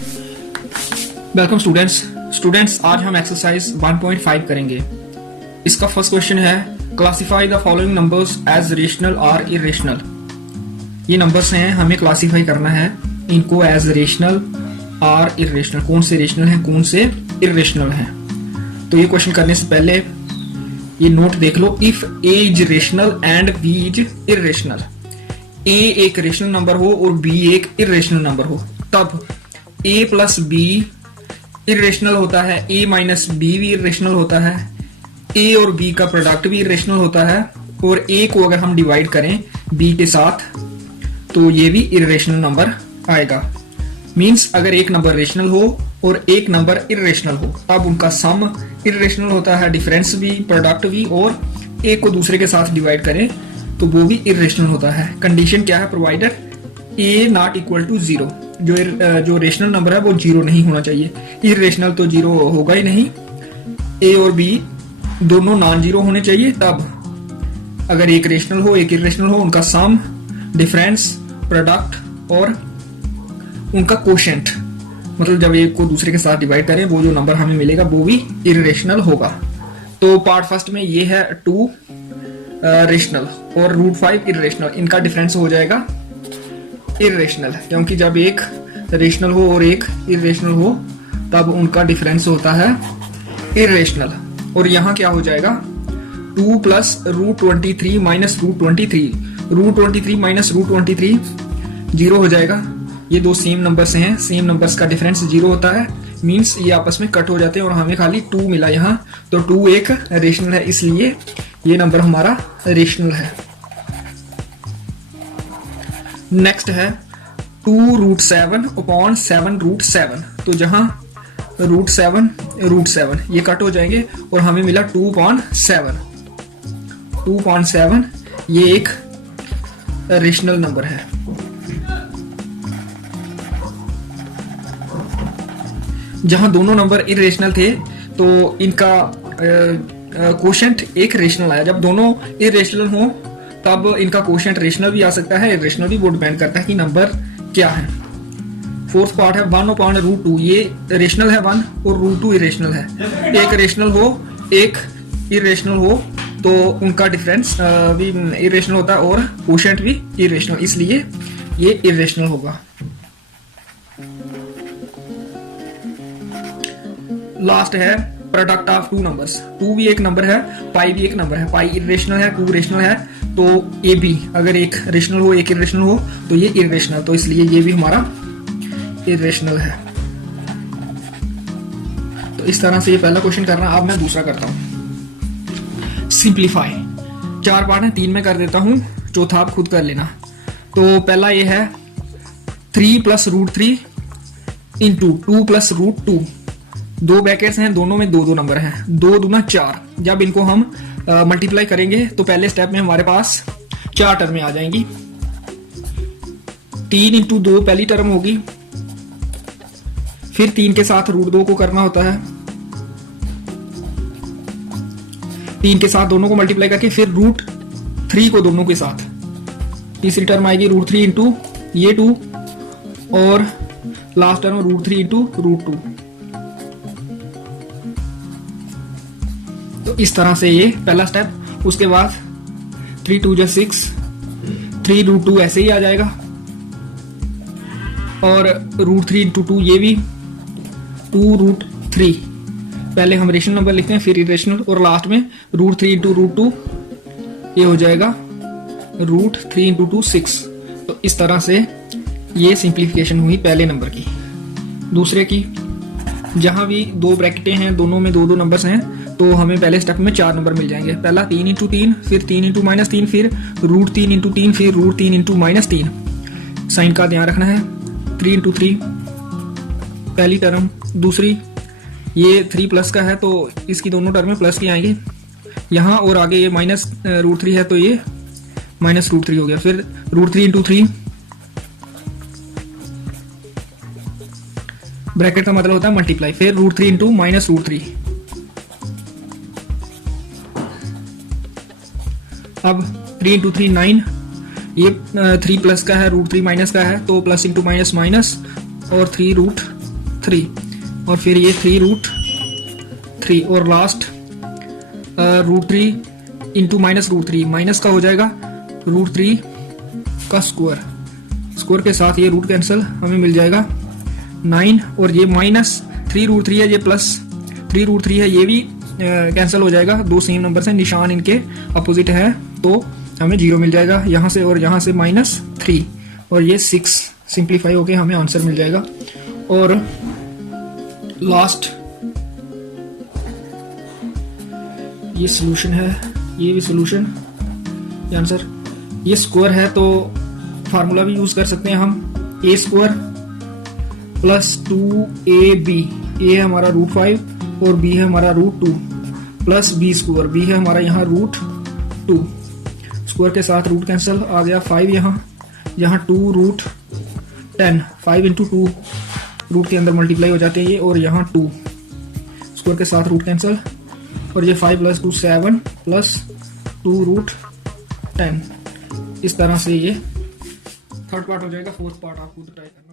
Welcome students आज हम exercise 1.5 करेंगे। इसका फर्स्ट क्वेश्चन है classify the following numbers as rational और इरेशनल। ये नंबर्स हैं, हमें क्लासिफाई करना है इनको एज रेशनल और इरेशनल। कौन से रेशनल हैं, कौन से इरेशनल हैं। तो ये क्वेश्चन करने से पहले ये नोट देख लो। If A is rational and B is irrational, A एक रेशनल नंबर हो और बी एक इरेशनल नंबर हो, तब ए प्लस बी इरेशनल होता है, ए माइनस बी भी इरेशनल होता है, ए और बी का प्रोडक्ट भी इरेशनल होता है, और ए को अगर हम डिवाइड करें बी के साथ तो ये भी इरेशनल नंबर आएगा। मींस अगर एक नंबर रेशनल हो और एक नंबर इरेशनल हो तब उनका सम इरेशनल होता है, डिफरेंस भी, प्रोडक्ट भी, और एक को दूसरे के साथ डिवाइड करें तो वो भी इरेशनल होता है। कंडीशन क्या है, provided a not equal to 0। जो रेशनल नंबर है वो 0 नहीं होना चाहिए। इरेशनल तो 0 होगा ही नहीं। ए और बी दोनों नॉन 0 होने चाहिए। तब अगर एक रेशनल हो एक इरेशनल हो, उनका सम, डिफरेंस, प्रोडक्ट और उनका कोशेंट, मतलब जब एक को दूसरे के साथ डिवाइड करें वो जो नंबर हमें मिलेगा वो भी इरेशनल होगा। तो पार्ट फर्स्ट में ये है 2 रेशनल और √5 इरेशनल। इनका डिफरेंस हो जाएगा इरेशनल, क्योंकि जब एक रेशनल हो और एक इरेशनल हो तब उनका डिफरेंस होता है इरेशनल। और यहाँ क्या हो जाएगा, 2 प्लस √23 माइनस √23, √23 माइनस √23 0 हो जाएगा। ये दो सेम नंबर्स हैं, सेम नंबर्स का डिफरेंस 0 होता है। मींस ये आपस में कट हो जाते हैं और हमें खाली 2 मिला यहाँ, तो 2 एक रेशनल है, इसलिए ये नंबर हमारा रेशनल है। नेक्स्ट है 2√7 अपॉन 7√7। तो जहां √7 ये कट हो जाएंगे और हमें मिला 2/7। 2/7 ये एक रेशनल नंबर है। जहां दोनों नंबर इरेशनल थे तो इनका कोशेंट एक रेशनल आया। जब दोनों इरेशनल हो तब इनका कोशेंट रेशनल भी आ सकता है, इरेशनल भी। वो डिपेंड करता है कि नंबर क्या है। फोर्थ पार्ट है 1/√2। ये रेशनल है 1 और √2 इरेशनल है। एक रेशनल हो एक इरेशनल हो तो उनका डिफरेंस भी इरेशनल होता है और कोशेंट भी इरेशनल, इसलिए ये इरेशनल होगा। लास्ट है प्रोडक्ट ऑफ 2 नंबर्स। 2 भी एक नंबर है, पाई भी एक नंबर है। पाई इरेशनल है, 2 रेशनल है, तो ए बी अगर एक रेशनल हो एक इरेशनल हो तो ये इरेशनल, तो इसलिए ये भी हमारा इरेशनल है। तो इस तरह से ये पहला क्वेश्चन करना। अब मैं दूसरा करता हूं, सिंप्लीफाई। 4 पार्ट है, 3 में कर देता हूं, चौथा आप खुद कर लेना। तो पहला ये है 3 प्लस √3 इंटू 2 प्लस √2। 2 ब्रैकेट्स हैं, दोनों में 2 नंबर हैं, 2 दूना 4। जब इनको हम मल्टीप्लाई करेंगे तो पहले स्टेप में हमारे पास 4 टर्में आ जाएंगी। 3 इंटू 2 पहली टर्म होगी, फिर 3 के साथ √2 को करना होता है, 3 के साथ दोनों को मल्टीप्लाई करके फिर √3 को दोनों के साथ। तीसरी टर्म आएगी √3 इंटू ये 2 और लास्ट टर्म √3 इंटू √2। तो इस तरह से ये पहला स्टेप। उसके बाद 3 2 जा 6, 3 √2 ऐसे ही आ जाएगा, और √3 इंटू 2 ये भी 2√3। पहले हम रेशनल नंबर लिखते हैं फिर इरेशनल, और लास्ट में √3 इंटू √2 ये हो जाएगा √3 इंटू 2 6। तो इस तरह से ये सिंप्लीफिकेशन हुई पहले नंबर की। दूसरे की, जहां भी 2 ब्रैकेटें हैं, दोनों में 2 नंबर्स हैं, तो हमें पहले स्टेप में 4 नंबर मिल जाएंगे। पहला 3 इंटू 3, फिर 3 इंटू -3, फिर √3 इंटू 3, फिर √3 इंटू -3। साइन का ध्यान रखना है। 3 इंटू 3 पहली टर्म, दूसरी ये 3 प्लस का है तो इसकी दोनों टर्में प्लस की आएंगी यहाँ, और आगे ये -√3 है तो ये -√3 हो गया। फिर √3 इंटू 3, ब्रैकेट का मतलब होता है मल्टीप्लाई, फिर √3 इंटू -√3। अब 3 इंटू 3 9, ये 3 प्लस का है, √3 माइनस का है, तो प्लस इंटू माइनस माइनस, और 3 √3 3 और फिर ये 3√3 और लास्ट √3 इंटू -√3 माइनस का हो जाएगा √3 का स्क्वायर के साथ ये रूट कैंसिल हमें मिल जाएगा 9 और ये -3√3 है, ये +3√3 है, ये भी कैंसिल हो जाएगा। दो सेम नंबर से निशान इनके अपोजिट है तो हमें 0 मिल जाएगा यहाँ से, और यहाँ से -3 और ये 6 सिंप्लीफाई होके हमें आंसर मिल जाएगा। और लास्ट ये सॉल्यूशन है, ये भी सॉल्यूशन, ये आंसर, ये स्क्वायर है तो फार्मूला भी यूज कर सकते हैं हम, a² + 2ab, a है हमारा √5 और b है हमारा √2 प्लस b², b है हमारा यहाँ √2, स्क्वायर के साथ रूट कैंसिल आ गया 5 यहाँ 2√10, 5 × 2 रूट के अंदर मल्टीप्लाई हो जाते हैं ये, और यहाँ 2 स्क्वायर के साथ रूट कैंसिल, और ये 5 + 2 7 प्लस 2√10। इस तरह से ये थर्ड पार्ट हो जाएगा, फोर्थ पार्ट आप खुद ट्राई करना।